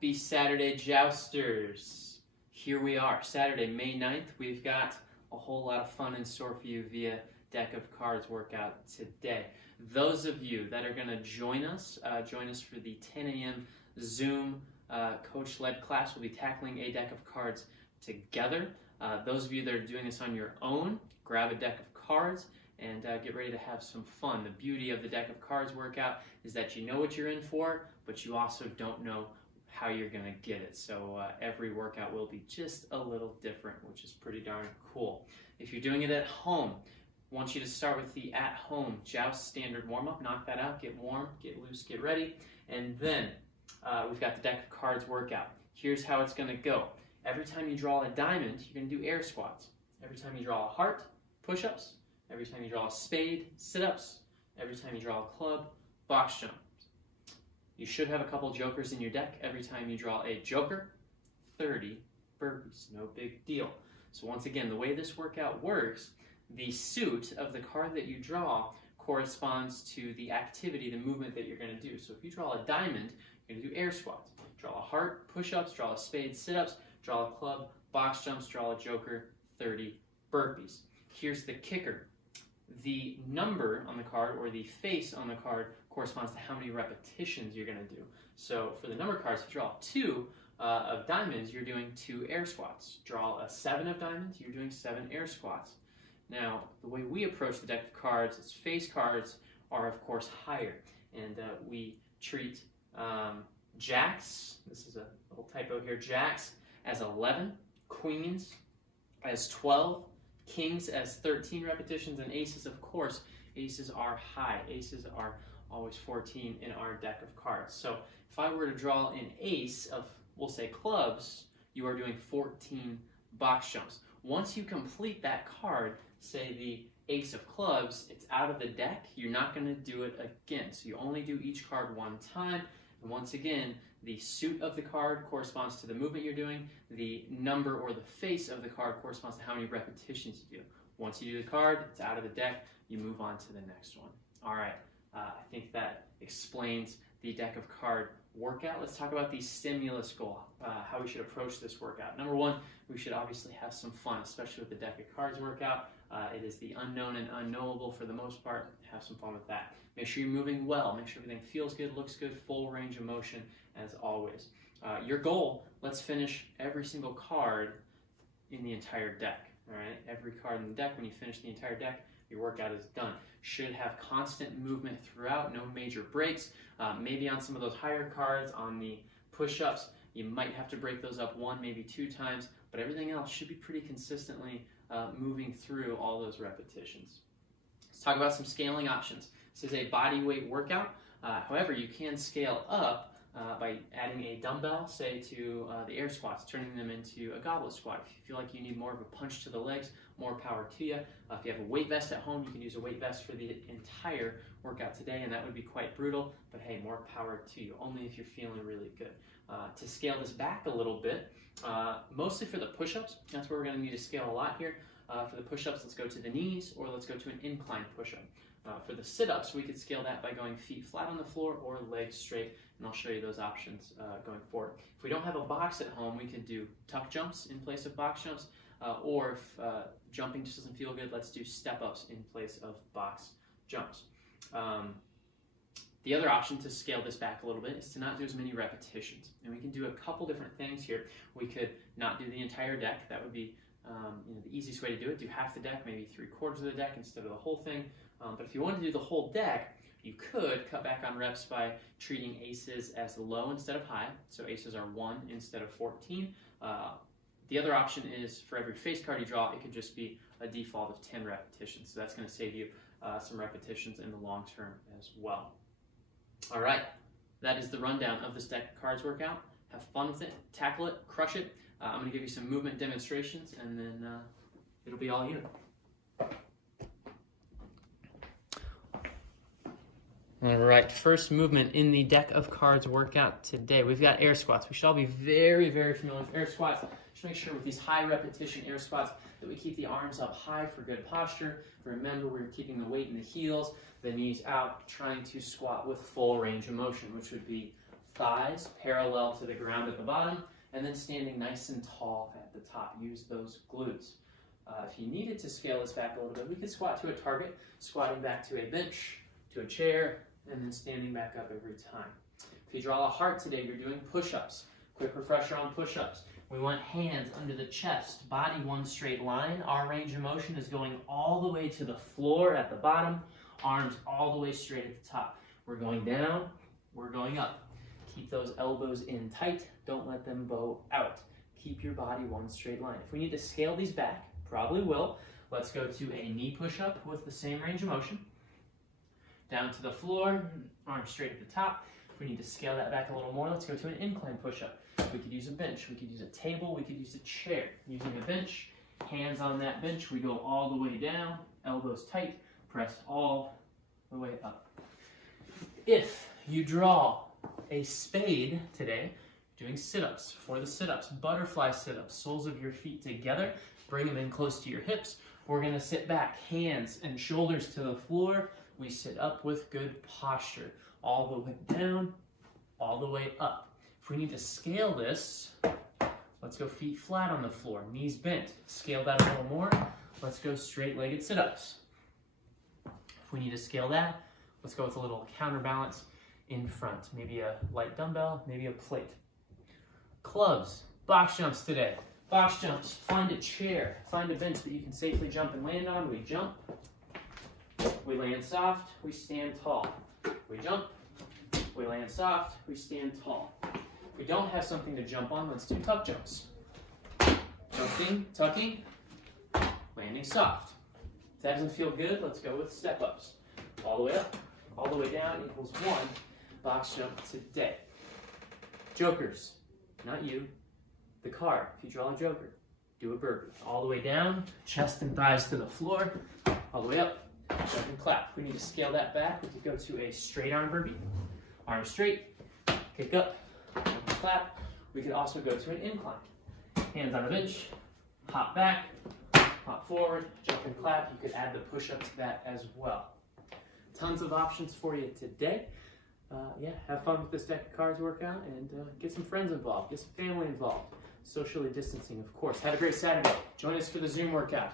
Happy Saturday, Jousters. Here we are, Saturday, May 9th. We've got a whole lot of fun in store for you via deck of cards workout today. Those of you that are going to join us for the 10 a.m. Zoom coach-led class. We'll be tackling a deck of cards together. Those of you that are doing this on your own, grab a deck of cards and get ready to have some fun. The beauty of the deck of cards workout is that you know what you're in for, but you also don't know how you're going to get it. So every workout will be just a little different, which is pretty darn cool. If you're doing it at home, I want you to start with the at-home Joust standard warm-up. Knock that out, get warm, get loose, get ready. And then we've got the deck of cards workout. Here's how it's going to go. Every time you draw a diamond, you're going to do air squats. Every time you draw a heart, push-ups. Every time you draw a spade, sit-ups. Every time you draw a club, box jumps. You should have a couple jokers in your deck. Every time you draw a joker, 30 burpees. No big deal. So once again, the way this workout works, the suit of the card that you draw corresponds to the activity, the movement that you're going to do. So if you draw a diamond, you're going to do air squats. Draw a heart, push-ups, draw a spade, sit-ups, draw a club, box jumps, draw a joker, 30 burpees. Here's the kicker. The number on the card, or the face on the card, corresponds to how many repetitions you're going to do. So for the number cards, if you draw 2 of diamonds, you're doing 2 air squats. Draw a 7 of diamonds, you're doing 7 air squats. Now, the way we approach the deck of cards is face cards are, of course, higher. And we treat jacks, this is a little typo here, jacks as 11, queens as 12, kings as 13 repetitions, and aces, of course, aces are high. Aces are always 14 in our deck of cards. So if I were to draw an ace of, we'll say, clubs, you are doing 14 box jumps. Once you complete that card, say the ace of clubs, it's out of the deck. You're not going to do it again. So you only do each card one time. And once again, the suit of the card corresponds to the movement you're doing. The number or the face of the card corresponds to how many repetitions you do. Once you do the card, it's out of the deck. You move on to the next one. All right. I think that explains the deck of card workout. Let's talk about the stimulus goal, how we should approach this workout. Number one, we should obviously have some fun, especially with the deck of cards workout. It is the unknown and unknowable for the most part. Have some fun with that. Make sure you're moving well. Make sure everything feels good, looks good, full range of motion as always. Your goal, let's finish every single card in the entire deck. All right, every card in the deck, when you finish the entire deck, your workout is done. Should have constant movement throughout, no major breaks. Maybe on some of those higher cards, on the push-ups, you might have to break those up 1, maybe 2 times, but everything else should be pretty consistently moving through all those repetitions. Let's talk about some scaling options. This is a body weight workout. However, you can scale up by adding a dumbbell, say, to the air squats, turning them into a goblet squat. If you feel like you need more of a punch to the legs, more power to you. If you have a weight vest at home, you can use a weight vest for the entire workout today, and that would be quite brutal, but hey, more power to you, only if you're feeling really good. To scale this back a little bit, mostly for the push-ups, that's where we're going to need to scale a lot here. For the push-ups, let's go to the knees, or let's go to an incline push-up. For the sit-ups, we could scale that by going feet flat on the floor or legs straight, and I'll show you those options going forward. If we don't have a box at home, we could do tuck jumps in place of box jumps, or if jumping just doesn't feel good, let's do step-ups in place of box jumps. The other option to scale this back a little bit is to not do as many repetitions, and we can do a couple different things here. We could not do the entire deck. That would be the easiest way to do it. Do half the deck, maybe 3/4 of the deck instead of the whole thing. But if you want to do the whole deck, you could cut back on reps by treating aces as low instead of high. So aces are 1 instead of 14. The other option is for every face card you draw, it could just be a default of 10 repetitions. So that's going to save you some repetitions in the long term as well. All right, that is the rundown of this deck of cards workout. Have fun with it, tackle it, crush it. I'm going to give you some movement demonstrations, and then it'll be all you. All right, first movement in the deck of cards workout today. We've got air squats. We should all be very, very familiar with air squats. Just make sure with these high repetition air squats that we keep the arms up high for good posture. Remember, we're keeping the weight in the heels, the knees out, trying to squat with full range of motion, which would be thighs parallel to the ground at the bottom, and then standing nice and tall at the top. Use those glutes. If you needed to scale this back a little bit, we could squat to a target, squatting back to a bench, to a chair, and then standing back up every time. If you draw a heart today, you're doing push-ups. Quick refresher on push-ups. We want hands under the chest, body one straight line. Our range of motion is going all the way to the floor at the bottom, arms all the way straight at the top. We're going down, we're going up. Keep those elbows in tight, don't let them bow out. Keep your body one straight line. If we need to scale these back, probably will. Let's go to a knee push-up with the same range of motion. Down to the floor, arms straight at the top. If we need to scale that back a little more, let's go to an incline push-up. We could use a bench, we could use a table, we could use a chair. Using a bench, hands on that bench, we go all the way down, elbows tight, press all the way up. If you draw a spade today, doing sit-ups. For the sit-ups, butterfly sit-ups, soles of your feet together, bring them in close to your hips. We're gonna sit back, hands and shoulders to the floor. We sit up with good posture, all the way down, all the way up. If we need to scale this, let's go feet flat on the floor, knees bent. Scale that a little more. Let's go straight-legged sit-ups. If we need to scale that, let's go with a little counterbalance in front. Maybe a light dumbbell, maybe a plate. Clubs, box jumps today. Box jumps, find a chair, find a bench that you can safely jump and land on. We jump, we land soft, we stand tall. We jump, we land soft, we stand tall. If we don't have something to jump on, let's do tuck jumps. Tucking, landing soft. If that doesn't feel good, let's go with step-ups. All the way up, all the way down equals 1 box jump today. Jokers, not you, the card. If you draw a joker, do a burpee. All the way down, chest and thighs to the floor, all the way up, jump and clap. If we need to scale that back, we could go to a straight arm burpee. Arms straight, kick up, jump and clap. We could also go to an incline. Hands on a bench, hop back, hop forward, jump and clap. You could add the push-up to that as well. Tons of options for you today. Have fun with this deck of cards workout and get some friends involved, get some family involved. Socially distancing, of course. Have a great Saturday. Join us for the Zoom workout.